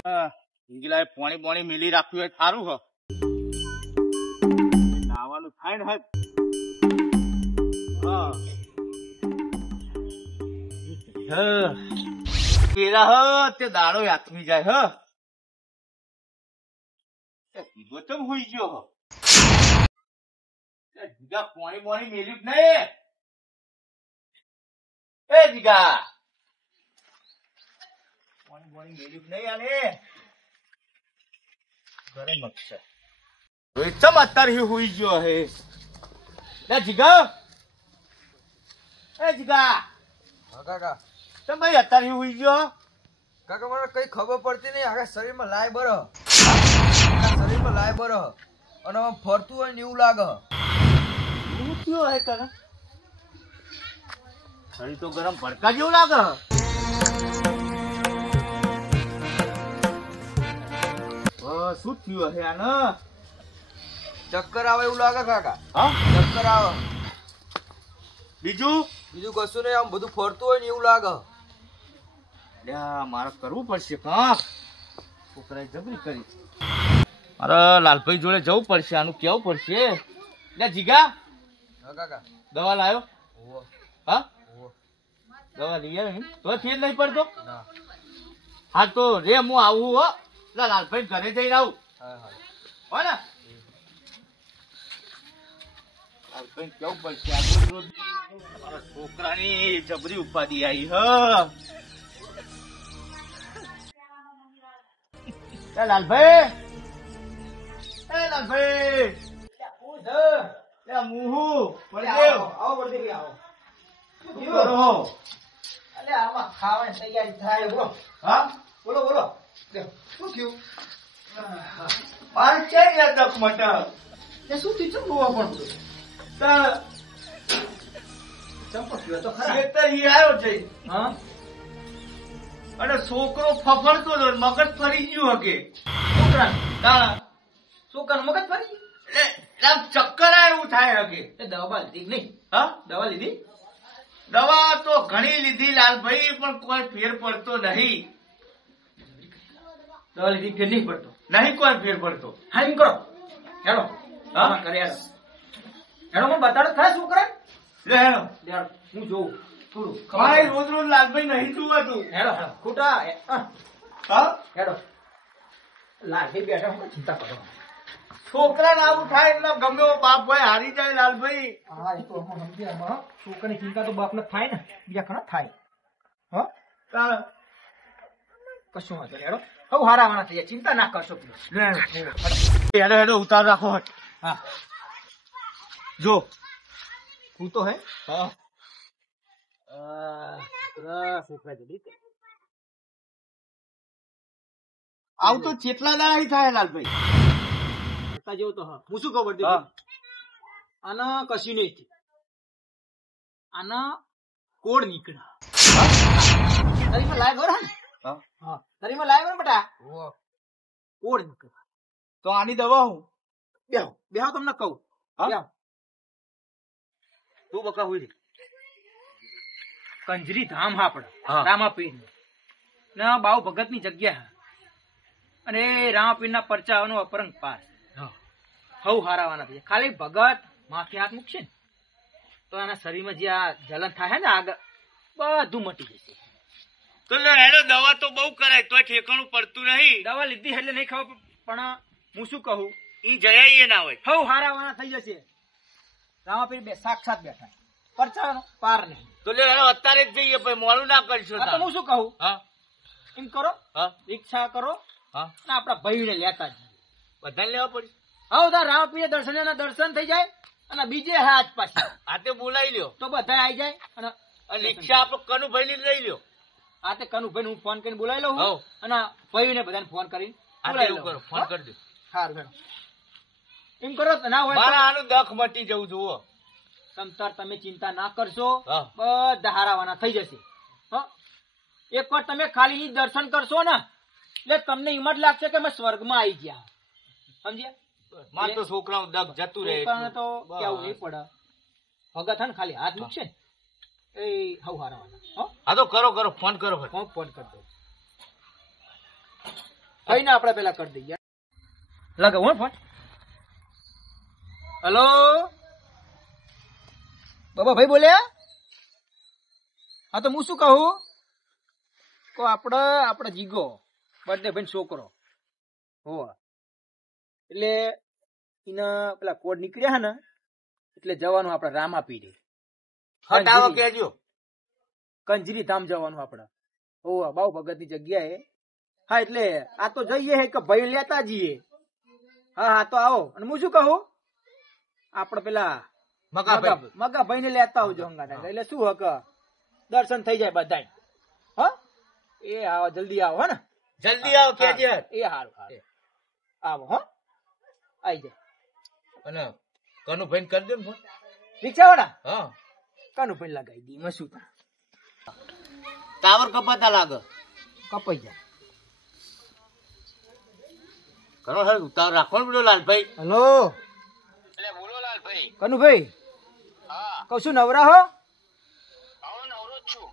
ઈંગલા પાણી પાણી મિલી રાખ્યું હોય સારું હ નાવાનું થાય ને પેલા હ તે દાડો આથમી જાય કીધો તો હોઈ ગયો જીગા પાણી પાણી મેલ્યું જ નહીં એ જીગા પાણી પાણી મેલ્યું જ નહીં આને ઘરે મગશે ચમ અત્યારે હોઈ ગયો હે જીગા એ જીગા કાકા તમે ભાઈ અત્યારે હોઈ ગયો કાકા મને કઈ ખબર પડતી નહીં આખા શરીરમાં લાય બરો શરીરમાં લાય બરો અને આમ ફરતું હોય ને એવું લાગે શું થયું હે કાકા શરીર તો ગરમ ભડકા જેવું લાગે શું થયું હે આને ચક્કર આવે એવું લાગે કાકા હા ચક્કર આવે બીજું કશું નહીં આમ બધું ફરતું હોય ને એવું લાગે મારે કરવું પડશે કા છોકરાએ જબરી કરી મારે લાલભાઈ જોડે જવું પડશે આનું કેવું પડશે જીગા હા કાકા દવા લાવ્યો ઓહો હા ઓહો દવા લઈ આવ્યો તો ફેર નહીં પડતો ના હા તો રે હું આવું હો લાલભાઈ ઘરે જઈને આવું હા હા હો ને લાલભાઈ કેવું પડશે મારા છોકરાની જબરી ઉપાધિ આવી લાલભાઈ મુહુ આવો પડતી આવો કરો અલે આમાં ખાવાની તૈયારી થાય બોલો હા બોલો બોલો શું થયું મારે ક્યાં ગયા તક મટા શું થયું ચમ બોવા પડતું ચંપક તો ખરા ખેતર ઈ આવ્યો છે હા અને છોકરો ફફડતો હતો મગજ ફરી ગયું હકે છોકરા તાણા છોકરા મગજ ફરી આમ ચક્કર આવે એવું થાય હકે એ દવા લીધી નહીં હા દવા લીધી દવા તો ઘણી લીધી લાલભાઈ પણ કોઈ ફેર પડતો નહીં દવા લીધી ફેર નહીં પડતો નહીં કોઈ ફેર પડતો હા એમ કરો હેડો હા કરે હેડો મને બતાડો ખરા છોકરા લે હેલો હેડો હું જોઉં થોડું મારે રોજ રોજ લાલભાઈ નહીં જોવાતું હેડો ખોટા હા હેડો લાલભાઈ બેઠા હું ચિંતા કરો છોકરા ને આવું થાય એટલે ગમે એવો બાપ ભાઈ હારી જાય લાલભાઈ હા એ તો સમજી આમાં છોકરાની ચિંતા તો બાપને થાય ને બીજા ઘણા થાય હા તાણા કશું વાંધો નહીં હેડો હવે હારાવાના થઈ જાય ચિંતા ના કરશો હેડો હેડો ઉતાર રાખો હા જો તું તો હે હા છોકરા જડી આવું તો ચેટલા દાડા થાય લાલભાઈ જેવું તો હા હું શું ખબર દે આના કશું નહીં થયું આના કોડ નીકળ્યા તારીમાં લાય બરો ને હા તારીમાં લાય બરો બેટા કોડ નીકળ્યા તો આની દવા હું બેહો તમને કહું બેહો તું બકા હોય કંજરી ધામ આપડે રામાપીર ના બાવ ભગત ની જગ્યા અને રામાપીર ના પરચાવાનો અપરંપાર હવ હારાવાના થઈ ખાલી ભગત માથે હાથ મૂકશે ને તો એના શરીરમાં જે આ જલન થાય ને આગળ બધું મટી જશે તો હેડો દવા તો બહુ કરાય તો ઠેકાણું પડતું નહીં દવા લીધી એટલે નહીં ખબર પણ હું શું કહું ઈ જયા ના હોય હવ હારાવાના થઈ જશે રામાપીર બે સાક્ષાત બેઠા પરચાવાનો પાર નહીં તો હેડો અત્યારે જ જઈએ ભાઈ મોડું ના કરશો તો હું શું કહું હા એમ કરો હા રિક્ષા કરો હા અને આપડા ભાઈને લેતા જઈએ બધાને લેવા પડશે હા તાર રામાપીર દર્શન થઈ જાય અને બીજે હાથ પાછી હાથે બોલાવી લ્યો તો બધા આવી જાય અને રિક્ષા આપડો કનુભાઈ ની લઈ લ્યો આ તે કનુભાઈ હું ફોન કરીને બોલાવી લઉં અને ભાઈ ને બધાને ફોન કરીને કરો ફોન કરજો સારું એમ કરો ના હોય મારા આનું દખ મટી જવું જુઓ તમતાર તમે ચિંતા ના કરશો હા. બધા હારાવાના થઈ જશે એક વાર તમે ખાલી દર્શન કરશો ને એટલે તમને હિંમત લાગશે કે અમે સ્વર્ગમાં આવી ગયા સમજ્યા મારે તો છોકરાઓ દગ જતું રહે તો કેવું નહીં પડે ભગત ને ખાલી હાથ મૂકશે ને એ હવ હારાવાના હા તો કરો ફોન કરો ફોન કરી દો કઈ ના આપણે પેલા કરી દઈએ લગાવો હો ફોન હલો બાબા ભાઈ બોલ્યા હા તો હું શું કહું કો આપડે જીગો બર્થડે ભાઈ છોકરો હો એટલે એના પેલા કોડ નીકળ્યા હે ને એટલે જવાનું આપડે રામાપીરે હટાવો કેજો કંજરી ધામ જવાનું આપડે હો બાઉ ભગત ની જગ્યાએ હા એટલે આ તો જઈએ હે કે ભાઈ લેતા જઈએ હા તો આવો અને હું શું કહું આપડે પેલા મગા ભાઈ ને લેતા આવજો હંગાતા એટલે શું હક દર્શન થઈ જાય બધા હા એ આવો જલ્દી આવો ને જલ્દી આવો કેજો એ હારું આવો હો આઈ જાય અને કનુ ભાઈ કરી દે ને ફોન રિક્ષા વાળા હા કનુ ભાઈ લગાવી દી મસુ ટાવર કપાતા લાગે કપાઈ જાય કરો સર ઉતાર રાખો ને પેલો લાલભાઈ હેલો એટલે બોલો લાલભાઈ. કનુભાઈ હા કહું છું નવરા હો આવો નવરો જ છું.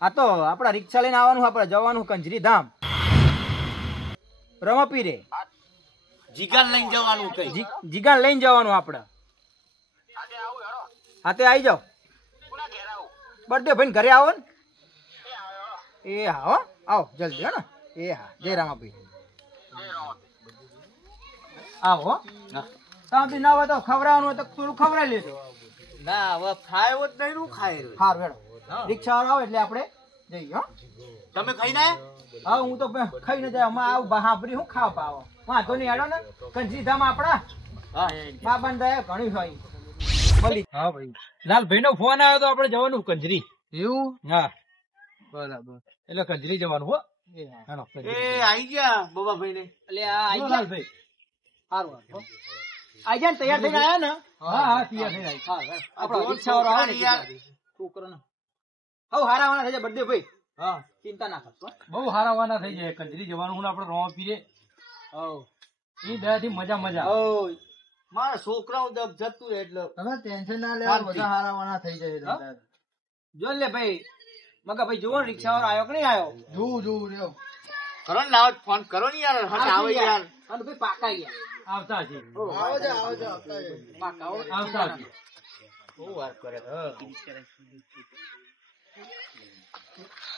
હા તો આપડા રિક્ષા લઈને આવવાનું આપડે જવાનું કંજરી ધામ રમાપીરે જીગાન લઈને જવાનું કઈ જીગાન લઈને જવાનું આપડે આજે આવું હેડો. હા તે આવી જાઓ કોના ઘેર આવું? બર્થડે ભાઈ ઘરે આવો ને એ આવ્યો હેડો. એ હા હો આવો જલ્દી હો ને એ હા જય રામાપીર એ રહો. આવો હો તમે બી ના હોય તો ખવડાવવાનું હોય તો થોડું ખવડાવી લેજો ના હવે ખાય હોત નહીં નું ખાય રહ્યું. હાર વેડો રિક્ષા વાળો આવે એટલે આપણે જઈએ હો તમે ખાઈ ના હા હું તો ખાઈને જાય અમારે આવું સાંભળી હું ખાવા પાવો વાંધો નહીં હેડો ને કંજરી ધામ આપડા બાબાને દયા ઘણી હોય ભલી હા ભાઈ લાલભાઈ નો ફોન આવ્યો તો આપણે જવાનું કંજરી એવું હા બરાબર એટલે કંજરી જવાનું હો એ આઈ ગયા બાબાભાઈ ને એટલે આ આઈ ગયા લાલભાઈ સારું આઈ જાય ને તૈયાર થઈને આયા ને હા હા તૈયાર થઈને આવી આપડે રિક્ષા વાળો આવે ને છોકરો ને હવ હારાવાના થઈ જાય બર્થડે ભાઈ હા ચિંતા ના કરશો બહુ હારાવાના થઈ જાય કંજરી જવાનું હું આપડે રોવા પીરે હવ ઈ દયાથી મજા મજા હવ મારા છોકરાઓ જતું રહે એટલે તમે ટેન્શન ના લેવા બધા હારાવાના થઈ જાય જો લે ભાઈ મગા ભાઈ જુઓ રિક્ષા વાળો આવ્યો કે નહીં આવ્યો જોવું રહ્યો કરો ને લાવો ફોન કરો ને યાર હટ આવે યાર અને ભાઈ પાકા ગયા આવતા છે પાકા આવતા છે બહુ વાત કરે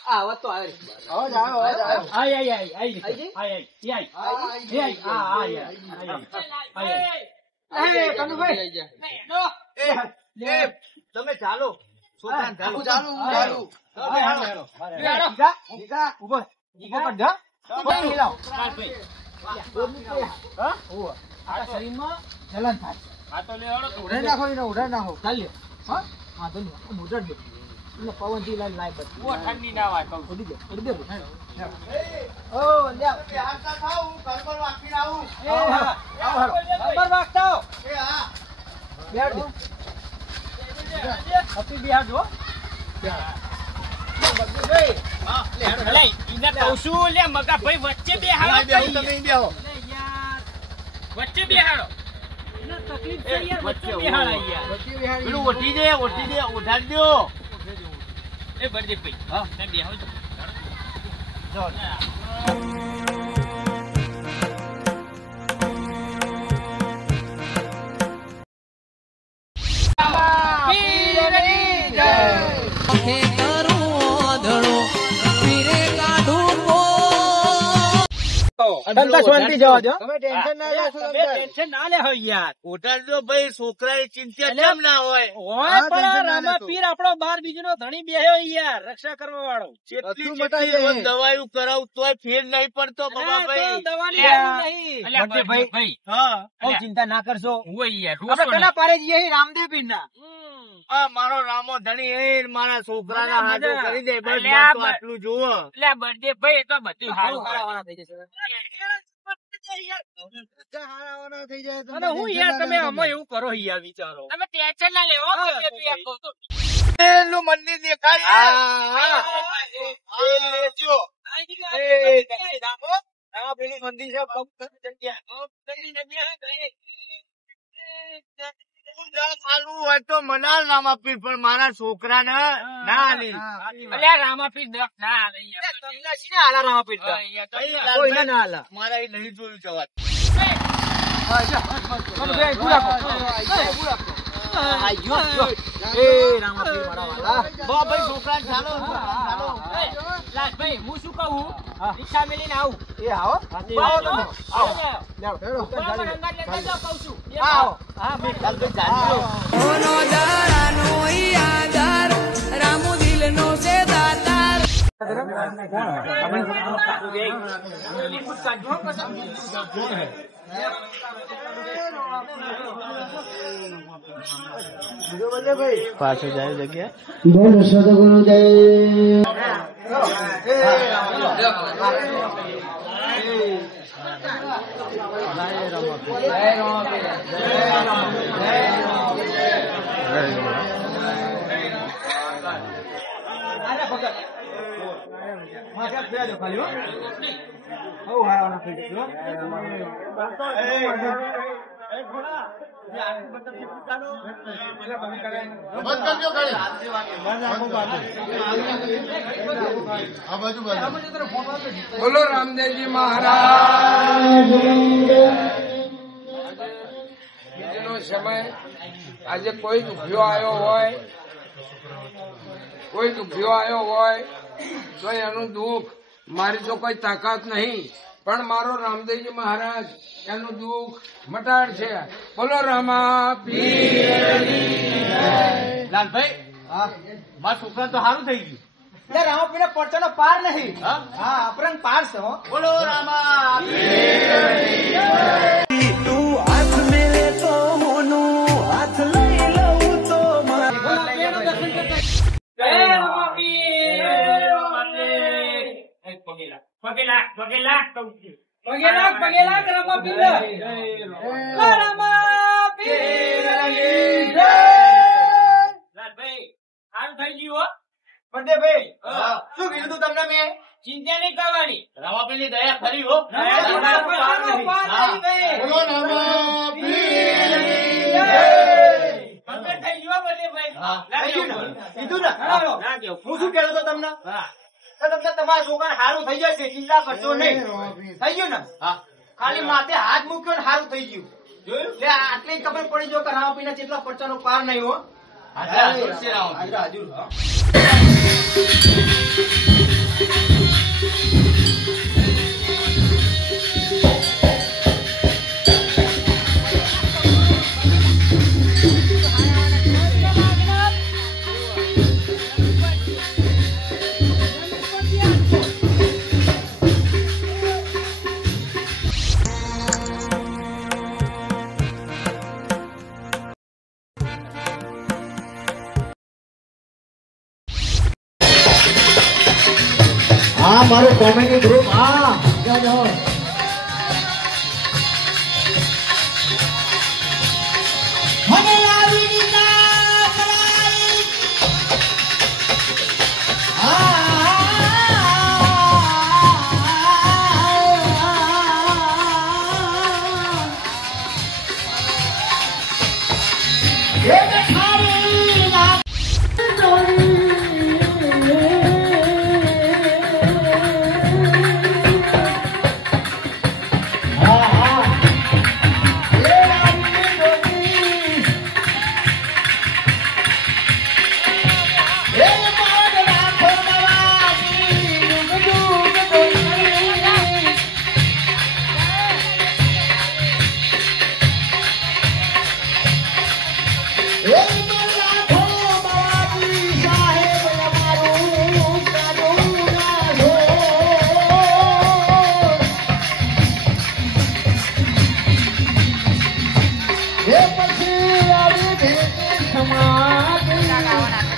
આવત તો આવે આઈ એ તમે ચાલો છોકરાને ચાલો ચાલો ઉભો કર જા શરીરમાં જલન થાય ઉડાઈ નાખો એને ઉડાઈ નાખો ચાલ્યો હા વાંધો નહીં ઉડાડ દે એટલે પવન થી લાઈ ઠંડી ના વાય કહું ઉડી દે ઓ લે હાથા થાવ હું ઘર પર વાકીને આવું નંબર વાગતા એ હા બેડ દે અપી બિહાર જો પેલું ઓઢી દે ઓઢાડી દો શાંતિ જવા દો ટેન્શન ના લે હોય યાર ઓઢાડી દો ભાઈ છોકરા ચિંતા કેમ ના હોય હોય પણ રામાપીર આપણો બાર બીજનો ધણી બેહ્યો યાર રક્ષા કરવા વાળો કેટલી દવાયું કરાવું તોય ફેર નહીં પડતો ભાઈ હા ચિંતા ના કરશો યાર આપણે કના પારે જઈએ રામદેવ પીર ના આ મારો રામો ધણી એ મારા છોકરાના હાથો કરી દે બસ આટલું જુઓ એટલે બર્થડે ભાઈ તો બધું સારું અને હું યાર તમે આમાં એવું કરો યાર વિચારો તમે ટેન્શન ના લેવો પેલું મંદિર દેખાય લેજો પેલું મંદિર છે નામ આલવું હોય તો મને નામ આપી, પણ મારા છોકરાને ના આલી. અલ્યા રામાપીર ના આલે યાર. તમને શીને આલા રામાપીર તો? કોઈને ના આલા. મારા એ નહીં જોયું જવાત. ભાઈ છોકરા ચાલો. લાલભાઈ હું શું કહું, રિક્ષા મેલીને આવું. એ આવો બરાબર અંગાત લેતા જાઓ કહું છું. આવો. લાલભાઈ જાજો. પાછો જાય જગ્યા. બોલો સદગુરુદેવ. બોલો રામદેવજી મહારાજ. બીજનો સમય આજે કોઈ દુખ્યો આવ્યો હોય તો એનું દુઃખ મારી તો કોઈ તાકાત નહીં, પણ મારો રામદેવજી મહારાજ એનું દુઃખ મટાડશે. બોલો રામા લાલભાઈ મારા છોકરા તો સારું થઈ ગયું. રામાપીર ના પરચાનો પાર નહીં. હા? હા અપરંગ પાર છે હો. બોલો રામા. પ્રદેભાઈ શું કીધું તું તમને મેં? ચિંતા નહીં કરવાની. રામાપીર ની દયા ખરી હો. કીધું ને? હું શું કહેતો હતો તમને? તો તમને તમારા છોકરાને સારું થઈ જશે, ચિંતા કરશો નહીં. થઈ ગયું ને? ખાલી માથે હાથ મૂક્યો ને સારું થઈ ગયું. એટલે આટલી ખબર પડી જો કે રામાપીર ના જેટલા પરચાનો પાર નહીં હો. હાજર છે રામાપીર. હાજર હા. હા મારું કોમેડી ગ્રુપ. હા એ પછી આવી સમાજ